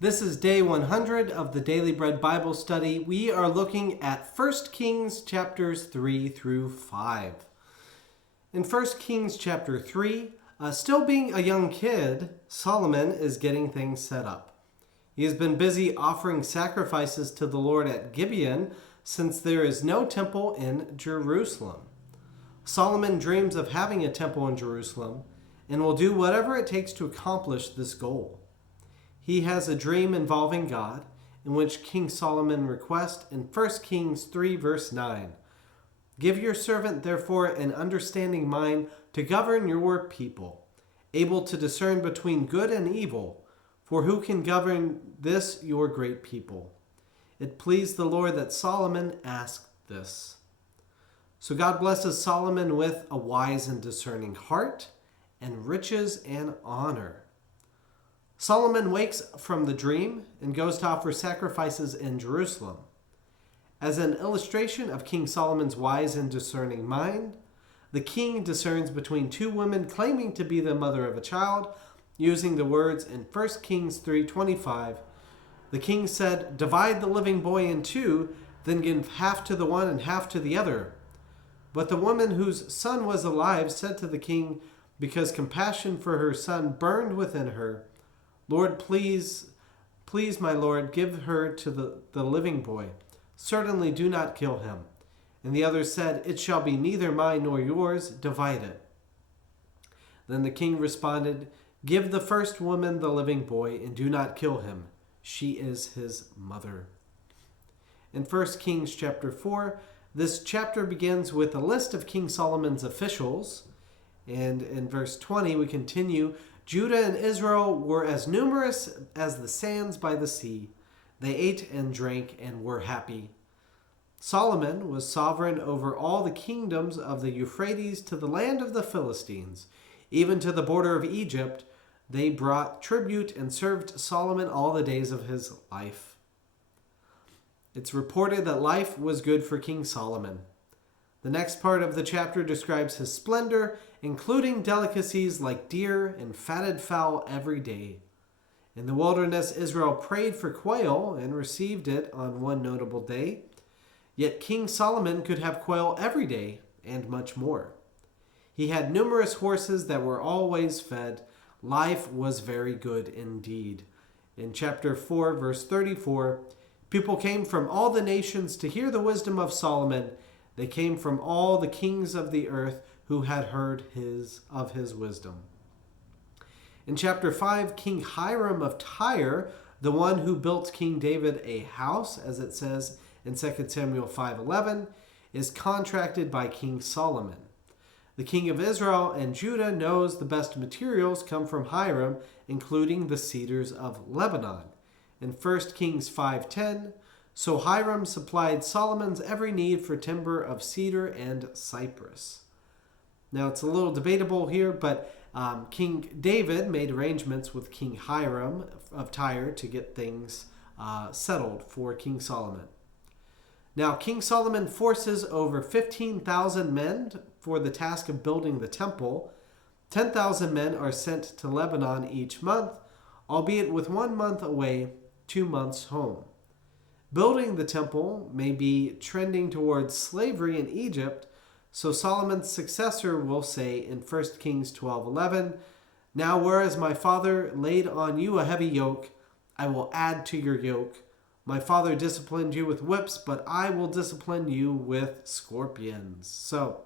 This is day 100 of the Daily Bread Bible Study. We are looking at 1 Kings chapters 3 through 5. In 1 Kings chapter 3, still being a young kid, Solomon is getting things set up. He has been busy offering sacrifices to the Lord at Gibeon since there is no temple in Jerusalem. Solomon dreams of having a temple in Jerusalem and will do whatever it takes to accomplish this goal. He has a dream involving God, in which King Solomon requests in 1 Kings 3 verse 9, "Give your servant therefore an understanding mind to govern your people, able to discern between good and evil, for who can govern this your great people?" It pleased the Lord that Solomon asked this. So God blesses Solomon with a wise and discerning heart and riches and honor. Solomon wakes from the dream and goes to offer sacrifices in Jerusalem. As an illustration of King Solomon's wise and discerning mind, the king discerns between two women claiming to be the mother of a child, using the words in 1 Kings 3:25. The king said, "Divide the living boy in two, then give half to the one and half to the other." But the woman whose son was alive said to the king, because compassion for her son burned within her, "Lord, please, my lord, give her to the living boy. Certainly do not kill him." And the other said, "It shall be neither mine nor yours. Divide it." Then the king responded, "Give the first woman the living boy, and do not kill him. She is his mother." In 1 Kings chapter 4, this chapter begins with a list of King Solomon's officials. And in verse 20, we continue, "Judah and Israel were as numerous as the sands by the sea. They ate and drank and were happy." Solomon was sovereign over all the kingdoms of the Euphrates to the land of the Philistines. Even to the border of Egypt, they brought tribute and served Solomon all the days of his life. It's reported that life was good for King Solomon. The next part of the chapter describes his splendor, including delicacies like deer and fatted fowl every day. In the wilderness, Israel prayed for quail and received it on one notable day. Yet King Solomon could have quail every day and much more. He had numerous horses that were always fed. Life was very good indeed. In chapter 4, verse 34, people came from all the nations to hear the wisdom of Solomon. They came from all the kings of the earth who had heard of his wisdom. In chapter 5, King Hiram of Tyre, the one who built King David a house, as it says in 2 Samuel 5:11, is contracted by King Solomon. The king of Israel and Judah knows the best materials come from Hiram, including the cedars of Lebanon. In 1 Kings 5:10, "So Hiram supplied Solomon's every need for timber of cedar and cypress." Now, it's a little debatable here, but King David made arrangements with King Hiram of Tyre to get things settled for King Solomon. Now, King Solomon forces over 15,000 men for the task of building the temple. 10,000 men are sent to Lebanon each month, albeit with 1 month away, 2 months home. Building the temple may be trending towards slavery in Egypt, so Solomon's successor will say in 1 Kings 12:11, "Now whereas my father laid on you a heavy yoke, I will add to your yoke. My father disciplined you with whips, but I will discipline you with scorpions." So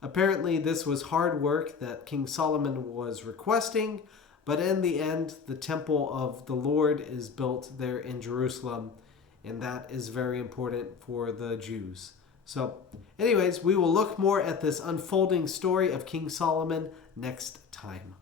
apparently this was hard work that King Solomon was requesting, but in the end, the temple of the Lord is built there in Jerusalem, and that is very important for the Jews. So anyways, we will look more at this unfolding story of King Solomon next time.